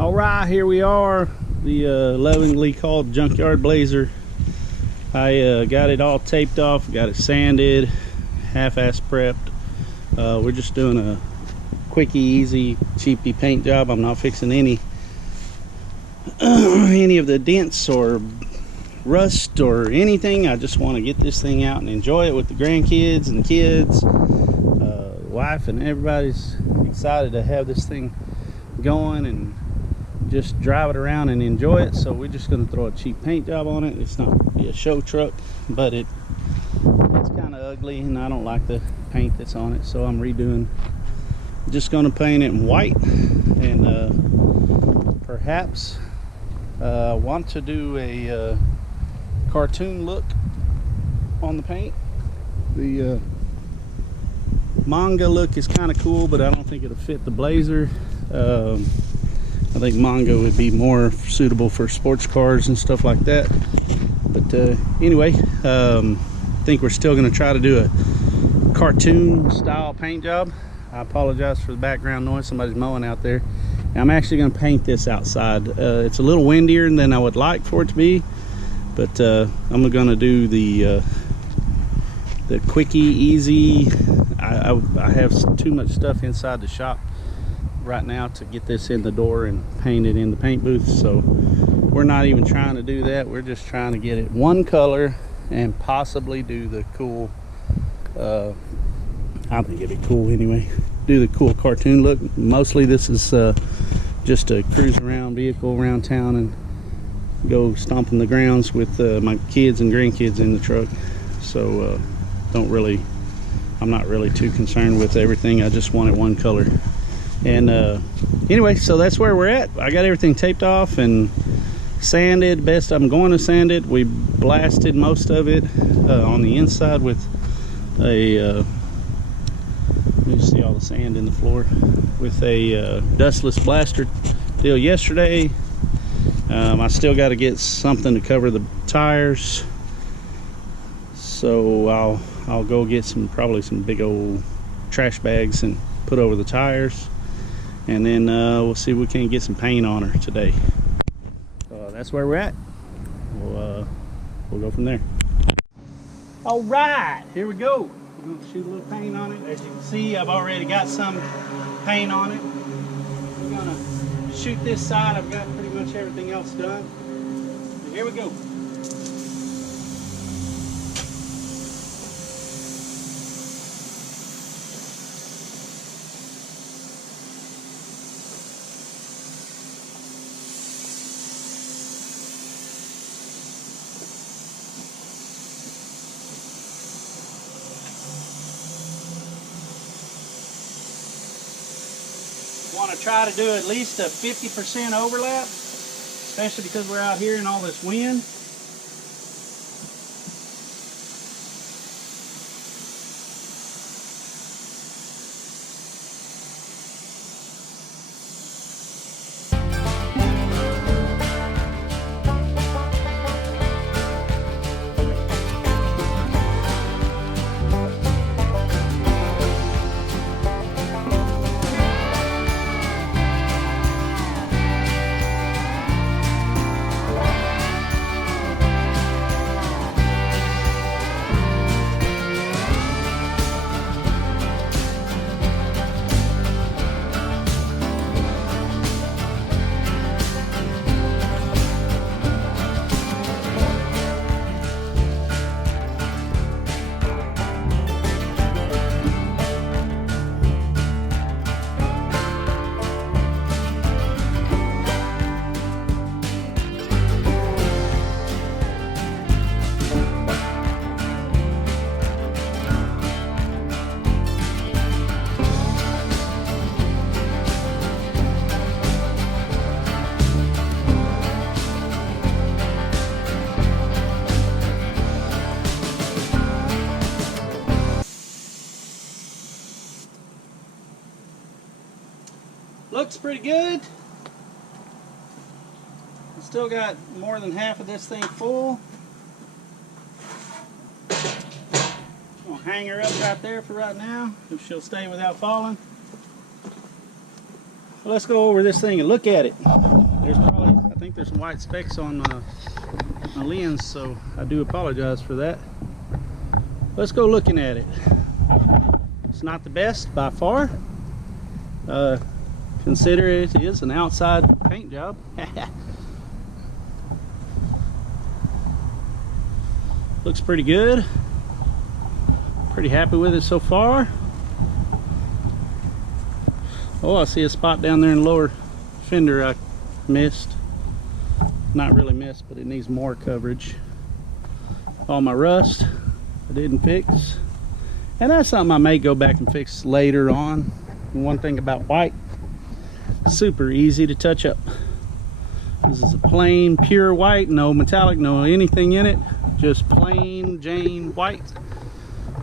All right, here we are, the lovingly called Junkyard Blazer. I got it all taped off, got it sanded, half-ass prepped. We're just doing a quickie, easy, cheapy paint job. I'm not fixing any of the dents or rust or anything. I just want to get this thing out and enjoy it with the grandkids and kids. Wife and everybody's excited to have this thing going and just drive it around and enjoy it. So we're just going to throw a cheap paint job on it. It's not going to be a show truck, but it's kind of ugly and I don't like the paint that's on it, so I'm redoing. Just going to paint it in white, and perhaps want to do a cartoon look on the paint. The manga look is kind of cool, but I don't think it'll fit the Blazer. I think manga would be more suitable for sports cars and stuff like that. But anyway, I think we're still going to try to do a cartoon style paint job. I apologize for the background noise. Somebody's mowing out there. And I'm actually going to paint this outside. It's a little windier than I would like for it to be, but I'm going to do the quickie, easy. I have too much stuff inside the shop right now to get this in the door and paint it in the paint booth, so we're not even trying to do that. We're just trying to get it one color and possibly do the cool, I think it'd be cool anyway, do the cool cartoon look. Mostly this is just a cruise around vehicle around town and go stomping the grounds with my kids and grandkids in the truck. So I'm not really too concerned with everything. I just wanted one color. And anyway, so that's where we're at. I got everything taped off and sanded best I'm going to sand it. We blasted most of it on the inside with a you see all the sand in the floor with a dustless blaster deal yesterday. I still got to get something to cover the tires, so I'll go get probably some big old trash bags and put over the tires, and then we'll see if we can get some paint on her today. That's where we're at. We'll go from there. All right, here we go. We're going to shoot a little paint on it. As you can see, I've already got some paint on it. We're going to shoot this side. I've got pretty much everything else done. So here we go. Want to try to do at least a 50% overlap, especially because we're out here in all this wind. Looks pretty good. Still got more than half of this thing full. I'll hang her up right there for right now, if she'll stay without falling. let's go over this thing and look at it. There's probably, I think there's some white specks on my lens, so I do apologize for that. Let's go looking at it. It's not the best by far. Consider it is an outside paint job. Looks pretty good. Pretty happy with it so far. Oh, I see a spot down there in the lower fender I missed. Not really missed, but it needs more coverage. All my rust I didn't fix. And that's something I may go back and fix later on. And one thing about white, super easy to touch up. This is a plain, pure white, no metallic, no anything in it. Just plain Jane white.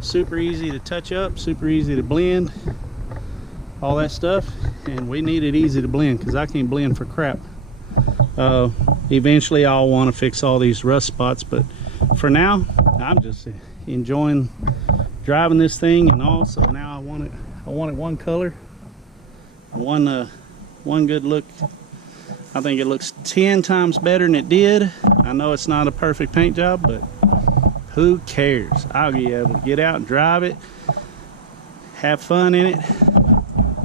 Super easy to touch up, super easy to blend. All that stuff. And we need it easy to blend because I can't blend for crap. Eventually I'll want to fix all these rust spots, but for now I'm just enjoying driving this thing, and also now I want it one color, one good look. I think it looks 10 times better than it did. I know it's not a perfect paint job, but who cares? I'll be able to get out and drive it, have fun in it.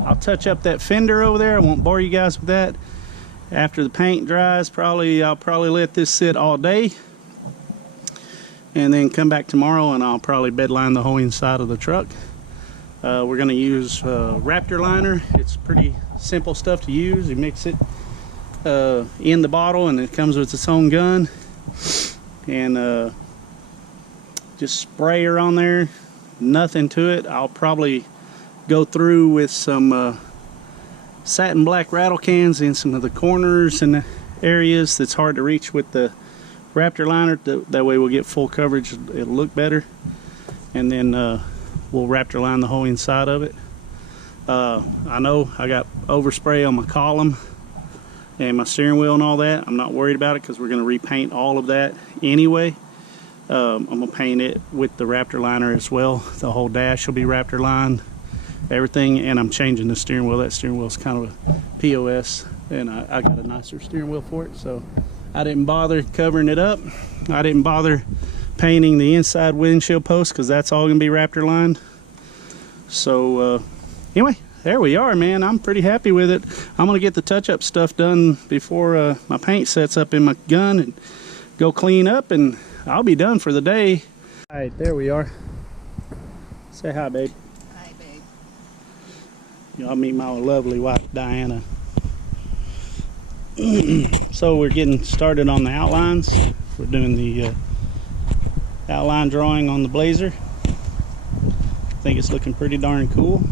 I'll touch up that fender over there. I won't bore you guys with that. After the paint dries, I'll probably let this sit all day, and then come back tomorrow and I'll probably bed line the whole inside of the truck. We're going to use Raptor liner. It's pretty simple stuff to use. You mix it in the bottle and it comes with its own gun, and just spray her on there, nothing to it. I'll probably go through with some satin black rattle cans in some of the corners and the areas that's hard to reach with the Raptor liner. That way we'll get full coverage, it'll look better, and then we'll Raptor line the whole inside of it. I know I got overspray on my column and my steering wheel and all that. I'm not worried about it because we're going to repaint all of that anyway. I'm going to paint it with the Raptor liner as well. The whole dash will be Raptor lined, everything, and I'm changing the steering wheel. That steering wheel is kind of a POS, and I got a nicer steering wheel for it, so I didn't bother covering it up. I didn't bother painting the inside windshield post because that's all going to be Raptor lined. So anyway, there we are, man. I'm pretty happy with it. I'm going to get the touch-up stuff done before my paint sets up in my gun and go clean up, and I'll be done for the day. All right, there we are. Say hi, babe. Hi, babe. Y'all meet my lovely wife, Diana. So we're getting started on the outlines. We're doing the outline drawing on the Blazer. I think it's looking pretty darn cool.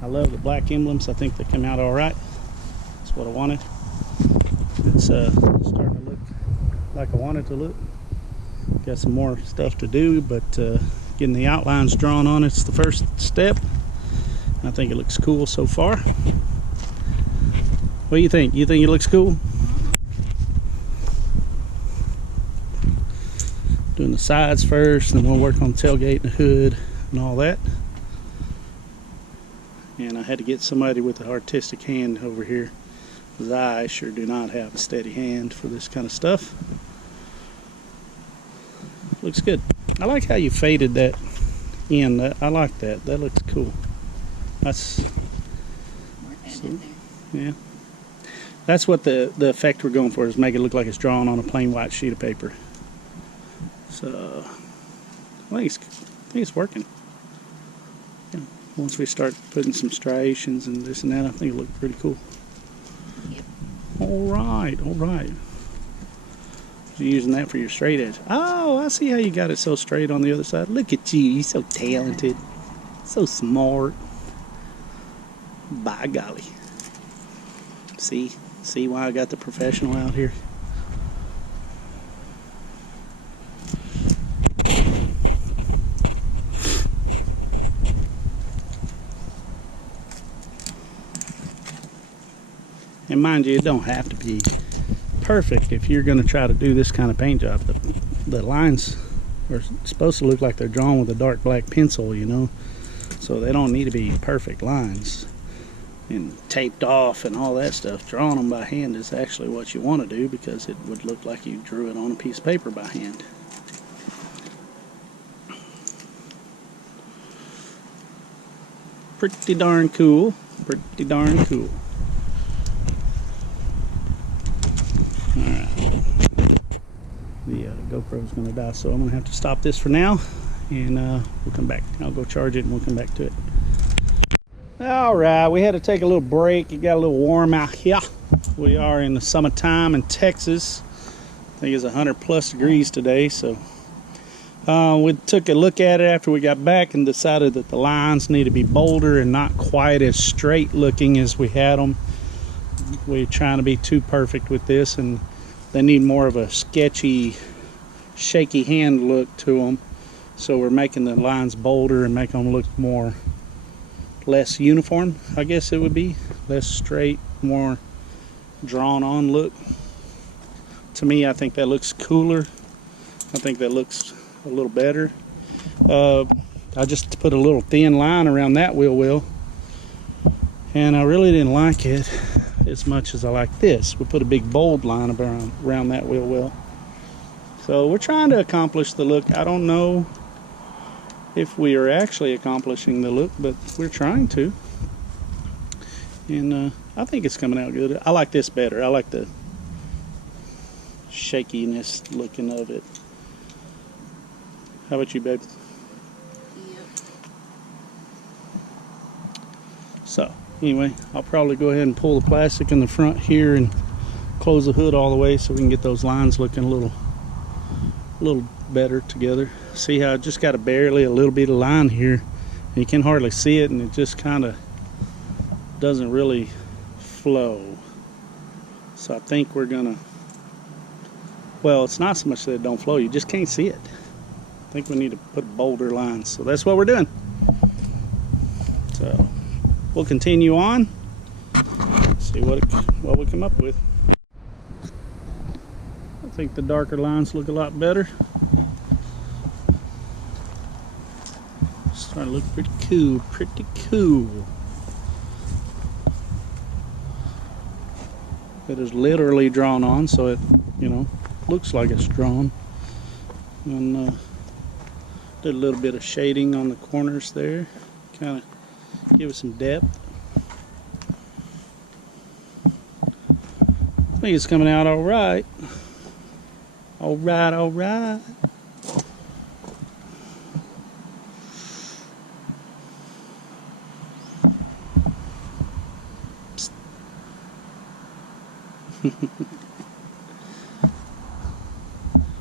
I love the black emblems. I think they come out all right. That's what I wanted. It's starting to look like I want it to look. Got some more stuff to do, but getting the outlines drawn on it's the first step. I think it looks cool so far. What do you think? You think it looks cool? Doing the sides first, then we'll work on the tailgate and the hood and all that. And I had to get somebody with an artistic hand over here, because I sure do not have a steady hand for this kind of stuff. Looks good. I like how you faded that in. I like that. That looks cool. That's, yeah. That's what the effect we're going for, is make it look like it's drawn on a plain white sheet of paper. So I think it's working. Yeah. Once we start putting some striations and this and that, I think it looks pretty cool. Yep. All right, all right. You're using that for your straight edge. Oh, I see how you got it so straight on the other side. Look at you, you're so talented, so smart. By golly. See why I got the professional out here? And mind you, it don't have to be perfect if you're going to try to do this kind of paint job. The lines are supposed to look like they're drawn with a dark black pencil, you know, so they don't need to be perfect lines. and taped off and all that stuff. Drawing them by hand is actually what you want to do, because it would look like you drew it on a piece of paper by hand. Pretty darn cool. Pretty darn cool. Alright. The GoPro's going to die, so I'm going to have to stop this for now, and we'll come back. I'll go charge it and we'll come back to it. Alright, we had to take a little break. It got a little warm out here. We are in the summertime in Texas. I think it's 100+ degrees today, so we took a look at it after we got back and decided that the lines need to be bolder and not quite as straight looking as we had them. We're trying to be too perfect with this, and they need more of a sketchy, shaky hand look to them. So we're making the lines bolder and making them look less uniform, I guess it would be. Less straight, more drawn on look. To me, I think that looks cooler. I think that looks a little better. I just put a little thin line around that wheel well, and I really didn't like it as much as I like this. We put a big bold line around that wheel well. So we're trying to accomplish the look. I don't know if we are actually accomplishing the look, but we're trying to, and I think it's coming out good. I like this better. I like the shakiness looking of it. How about you, babe? Yep. So anyway, I'll probably go ahead and pull the plastic in the front here and close the hood all the way so we can get those lines looking a little better together. See how I just got barely a little bit of line here, and you can hardly see it, and it just kind of doesn't really flow. So I think we're gonna, well, it's not so much that it don't flow, you just can't see it. I think we need to put bolder lines, so that's what we're doing. So we'll continue on, see what we come up with. I think the darker lines look a lot better. Starting to look pretty cool, pretty cool. It is literally drawn on, so it, you know, looks like it's drawn. And did a little bit of shading on the corners there, kind of give it some depth. I think it's coming out all right. All right, all right.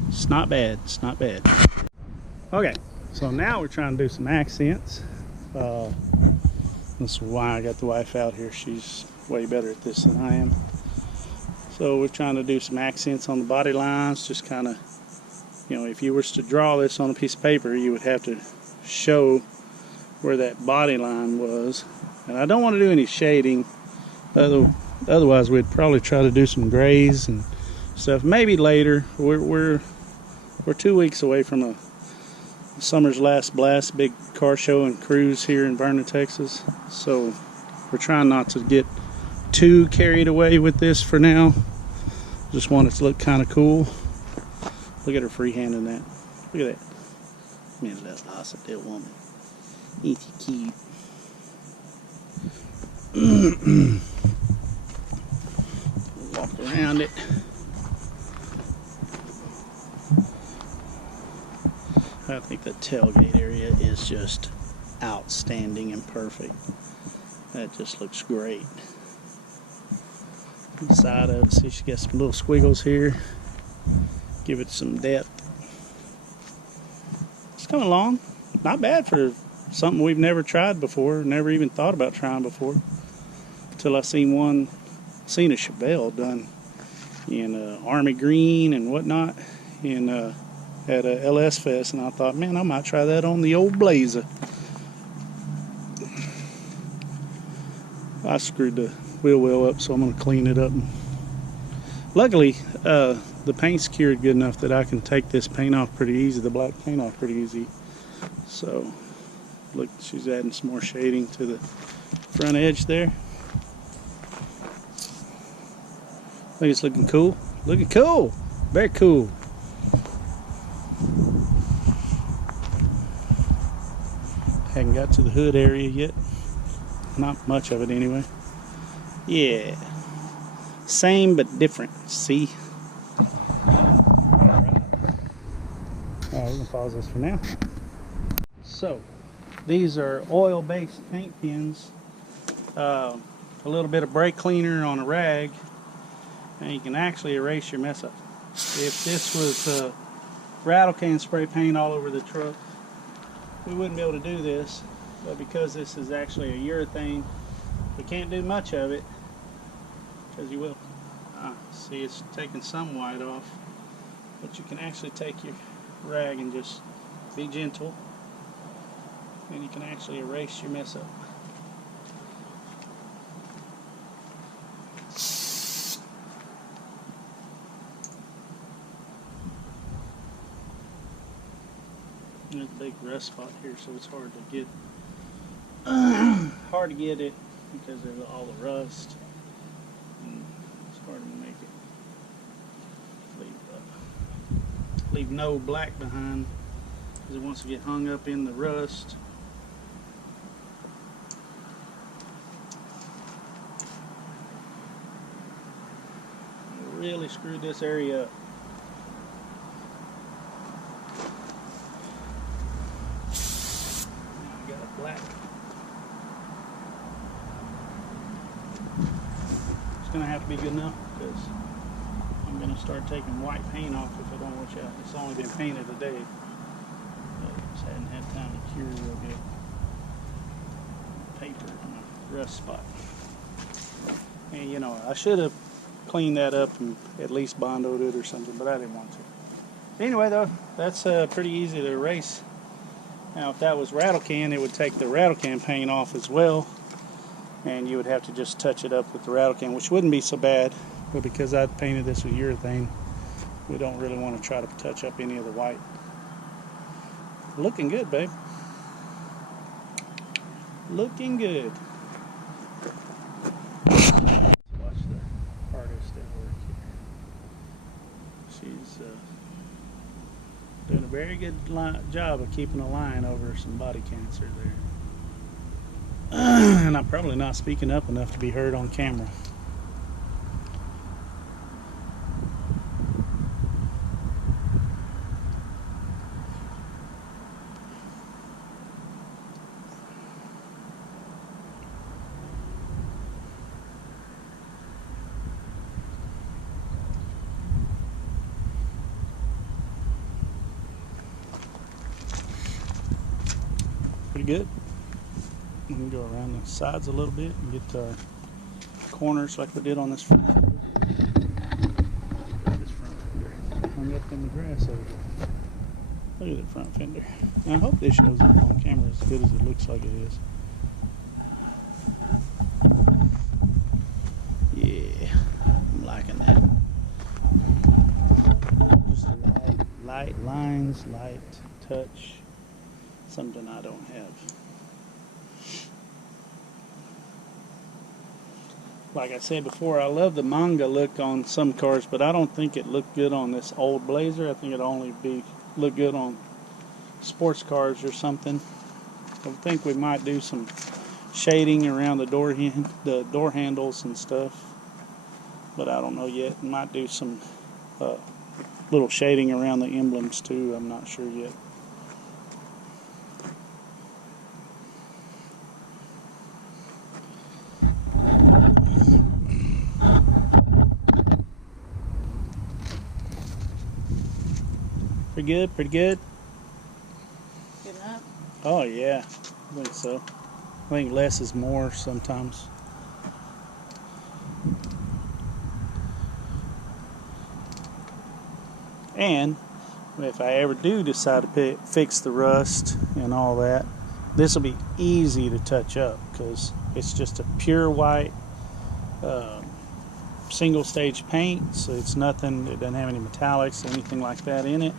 It's not bad, it's not bad. Okay, so now we're trying to do some accents. That's why I got the wife out here. She's way better at this than I am. So we're trying to do some accents on the body lines, just kind of, you know, if you were to draw this on a piece of paper, you would have to show where that body line was. And I don't want to do any shading, otherwise we'd probably try to do some grays and stuff. Maybe later. We're 2 weeks away from a summer's last blast, big car show and cruise here in Vernon, Texas. So we're trying not to get too carried away with this for now. Just want it to look kind of cool. Look at her freehanding that. Look at that. Man, that's awesome, that woman. Ain't she cute? Walk around it. I think the tailgate area is just outstanding and perfect. That just looks great. Inside of it, see, she got some little squiggles here. Give it some depth. It's coming along. Not bad for something we've never tried before, never even thought about trying before. Until I seen a Chevelle done in army green and whatnot, and at a LS Fest, and I thought, man, I might try that on the old Blazer. I screwed the wheel well up, so I'm going to clean it up. Luckily, the paint's cured good enough that I can take this paint off pretty easy, the black paint off pretty easy. So, look, she's adding some more shading to the front edge there. think it's looking cool. Looking cool. Very cool. Haven't got to the hood area yet. Not much of it anyway. Yeah. Same but different. See? Alright. We're going to pause this for now. So, these are oil-based paint pens. A little bit of brake cleaner on a rag, and you can actually erase your mess up. If this was rattle can spray paint all over the truck, we wouldn't be able to do this. But because this is actually a urethane, we can't do much of it, because you will. See, it's taking some white off, but you can actually take your rag and just be gentle, and you can actually erase your mess up. There's a big rust spot here, so it's hard to get it because of all the rust. And it's hard to make it leave no black behind, because it wants to get hung up in the rust. Really screwed this area up. Black. It's going to have to be good enough, because I'm going to start taking white paint off if I don't watch out. It's only been painted a day. I just hadn't had time to cure real good. Paper on a rust spot. And you know, I should have cleaned that up and at least bondoed it or something, but I didn't want to. Anyway though, that's pretty easy to erase. Now if that was rattle can, it would take the rattle can paint off as well, and you would have to just touch it up with the rattle can, which wouldn't be so bad, but because I painted this with urethane, we don't really want to try to touch up any of the white. Looking good, babe. Looking good. Watch the artist at work here. She's doing a very good job of keeping a line over some body cancer there. And I'm probably not speaking up enough to be heard on camera. Pretty good. We can go around the sides a little bit and get the corners like we did on this front fender. This front fender hung up in the grass over there. Look at that front fender. Now, I hope this shows up on camera as good as it looks like it is. Yeah, I'm liking that. Just light lines, light touch. Something I don't have. Like I said before, I love the manga look on some cars, but I don't think it looked good on this old Blazer. I think it'd only look good on sports cars or something. I think we might do some shading around the door handles and stuff, but I don't know yet. Might do some little shading around the emblems too. I'm not sure yet. Pretty good, pretty good. Good enough? Oh yeah, I think so. I think less is more sometimes. And if I ever do decide to fix the rust and all that, this will be easy to touch up because it's just a pure white single stage paint, so it's nothing, it doesn't have any metallics, anything like that in it.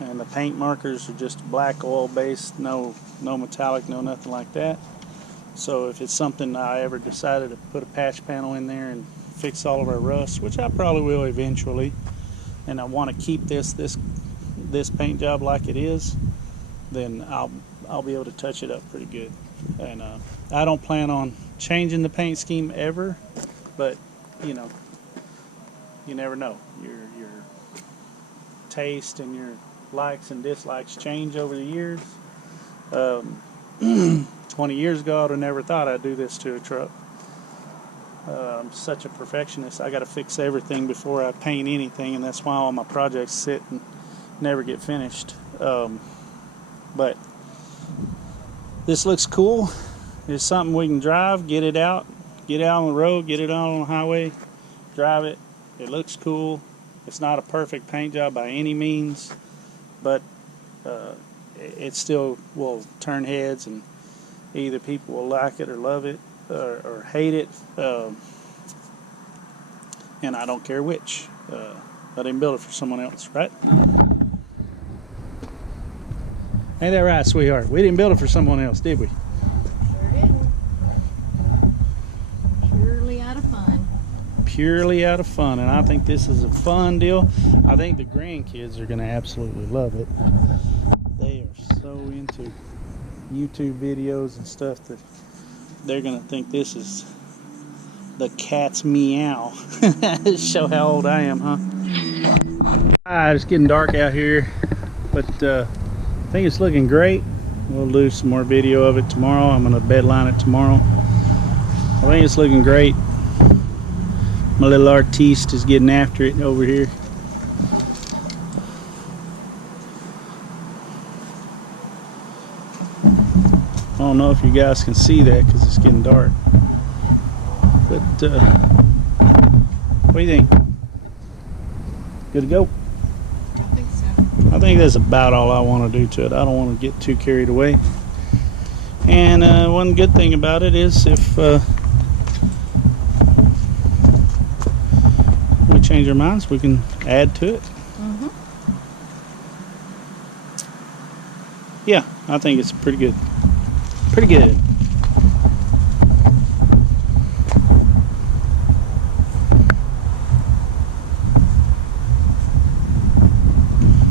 And the paint markers are just black oil based, no metallic, no nothing like that. So if it's something I ever decided to put a patch panel in there and fix all of our rust, which I probably will eventually, and I want to keep this paint job like it is, then I'll be able to touch it up pretty good. And I don't plan on changing the paint scheme ever, but you know, you never know. Your taste and your likes and dislikes change over the years. 20 years ago, I would have never thought I'd do this to a truck. I'm such a perfectionist. I got to fix everything before I paint anything, and that's why all my projects sit and never get finished. But this looks cool. It's something we can drive, get it out on the road, get it out on the highway, drive it. It looks cool. It's not a perfect paint job by any means, but it still will turn heads, and either people will like it or love it or hate it, and I don't care which. I didn't build it for someone else, right? Ain't that right, sweetheart? We didn't build it for someone else, did we? Sure didn't. Purely out of fun. Purely out of fun, and I think this is a fun deal. I think the grandkids are going to absolutely love it. They are so into YouTube videos and stuff that they're going to think this is the cat's meow. Show how old I am, huh? It's getting dark out here, but I think it's looking great. We'll do some more video of it tomorrow. I'm going to bedline it tomorrow. I think it's looking great. My little artiste is getting after it over here. I don't know if you guys can see that because it's getting dark. But what do you think? Good to go? I think so. I think that's about all I want to do to it. I don't want to get too carried away. And one good thing about it is if we change our minds, we can add to it. Mm-hmm. Yeah, I think it's pretty good. Pretty good.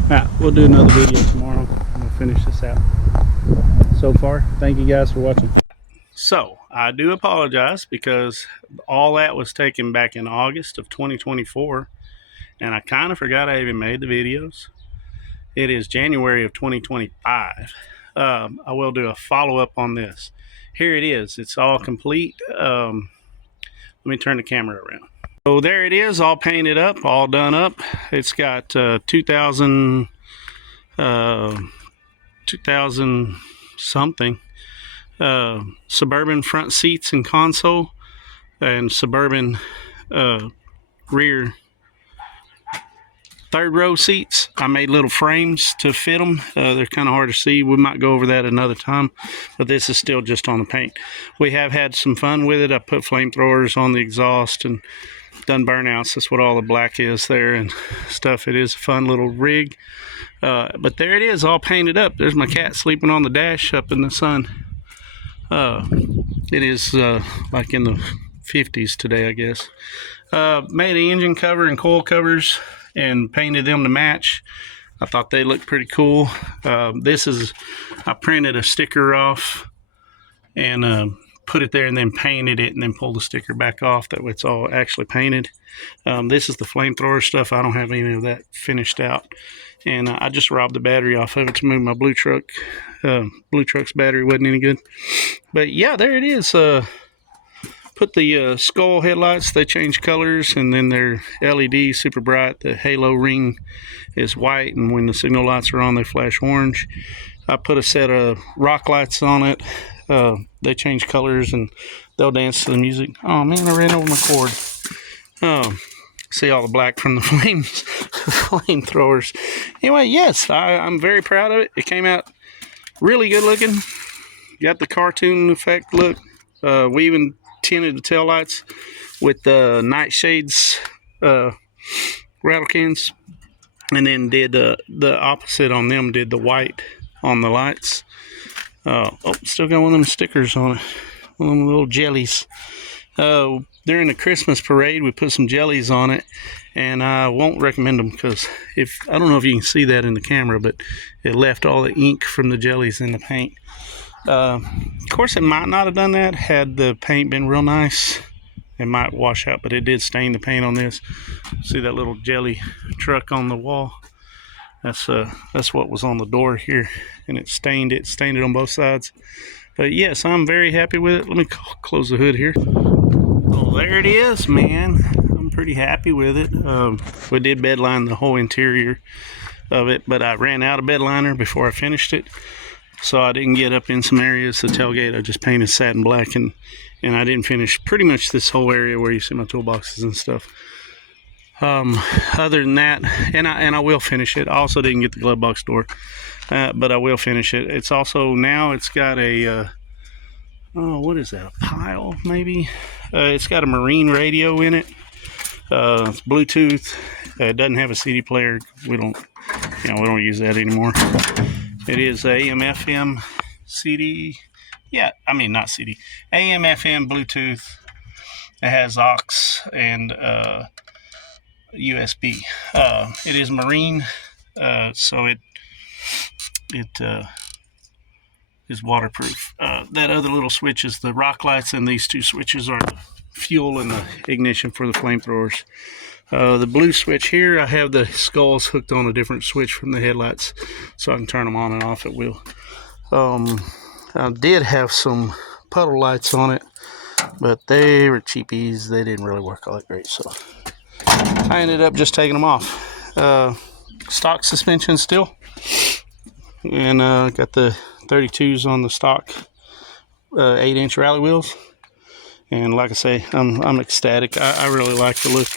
Alright, we'll do another video tomorrow. We'll finish this out. So far, thank you guys for watching. So, I do apologize because all that was taken back in August of 2024, and I kind of forgot I even made the videos. It is January of 2025. I will do a follow-up on this. Here it is. It's all complete. Let me turn the camera around. So there it is, all painted up, all done up. It's got 2000 something Suburban front seats and console, and Suburban rear third row seats. I made little frames to fit them. They're kind of hard to see. We might go over that another time, but this is still just on the paint. We have had some fun with it. I put flamethrowers on the exhaust and done burnouts. That's what all the black is there and stuff. It is a fun little rig. But there it is, all painted up. There's my cat sleeping on the dash up in the sun. It is like in the 50s today, I guess. Made an engine cover and coil covers and painted them to match. I thought they looked pretty cool. I printed a sticker off and put it there and then painted it and then pulled the sticker back off. That way it's all actually painted. This is the flamethrower stuff. I don't have any of that finished out. And I just robbed the battery off of it to move my blue truck. Blue truck's battery wasn't any good. But yeah, there it is. Put the skull headlights, they change colors, and then they're LED, super bright. The halo ring is white, and when the signal lights are on, they flash orange. I put a set of rock lights on it. They change colors, and they'll dance to the music. Oh man, I ran over my cord. See all the black from the flamethrowers. Anyway, yes, I'm very proud of it. It came out really good looking. Got the cartoon effect look. We even tinted the taillights with the nightshades rattle cans, and then did the opposite on them, did the white on the lights. Oh, still got one of them stickers on it, one of them little jellies. during the Christmas parade we put some jellies on it, and I won't recommend them because I don't know if you can see that in the camera, but it left all the ink from the jellies in the paint. Of course it might not have done that had the paint been real nice. It might wash out, but it did stain the paint on this. See that little jelly truck on the wall? That's what was on the door here, and it stained it on both sides. But yes, I'm very happy with it. Let me close the hood here. Oh, there it is, man. I'm pretty happy with it. We did bed line the whole interior of it, but I ran out of bed liner before I finished it, so I didn't get up in some areas. The tailgate I just painted satin black, and I didn't finish pretty much this whole area where you see my toolboxes and stuff. Other than that, and I will finish it. I also didn't get the glove box door, but I will finish it. It's also, now it's got a what is that, a pile maybe? It's got a marine radio in it. It's Bluetooth. It doesn't have a CD player. We don't use that anymore. It is AM FM CD. Yeah, I mean not CD. AM FM Bluetooth. It has aux and USB. It is marine, so it is waterproof. That other little switch is the rock lights, and these two switches are the fuel and the ignition for the flamethrowers. The blue switch here, I have the skulls hooked on a different switch from the headlights, so I can turn them on and off at will. I did have some puddle lights on it, but they were cheapies. They didn't really work all that great, so I ended up just taking them off. Stock suspension still, and got the 32s on the stock 8-inch rally wheels. And like I say, I'm ecstatic. I really like the look.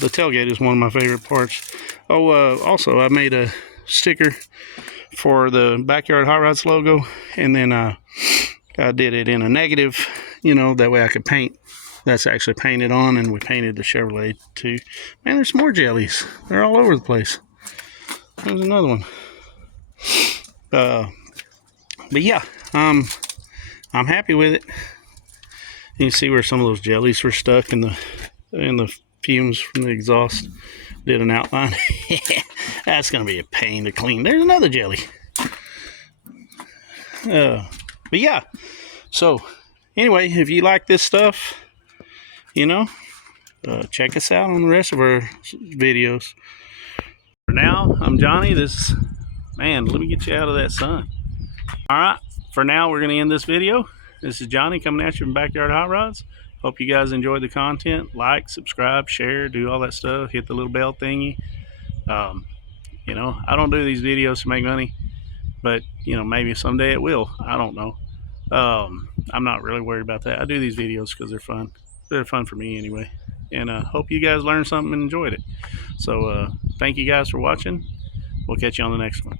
The tailgate is one of my favorite parts. Also I made a sticker for the Backyard Hot Rods logo, and then I did it in a negative, that way I could paint. That's actually painted on, and we painted the Chevrolet too. Man, there's more jellies. They're all over the place. There's another one. But yeah, I'm happy with it. You can see where some of those jellies were stuck in the fumes from the exhaust. Did an outline. That's gonna be a pain to clean. There's another jelly. But yeah, so anyway, if you like this stuff, check us out on the rest of our videos. For now, I'm Johnny. Man, let me get you out of that sun. All right, for now, we're gonna end this video. This is Johnny coming at you from Backyard Hot Rods. Hope you guys enjoyed the content. Like, subscribe, share, do all that stuff. Hit the little bell thingy. I don't do these videos to make money, but maybe someday it will. I don't know. I'm not really worried about that. I do these videos because they're fun. They're fun for me anyway. And hope you guys learned something and enjoyed it. So thank you guys for watching. We'll catch you on the next one.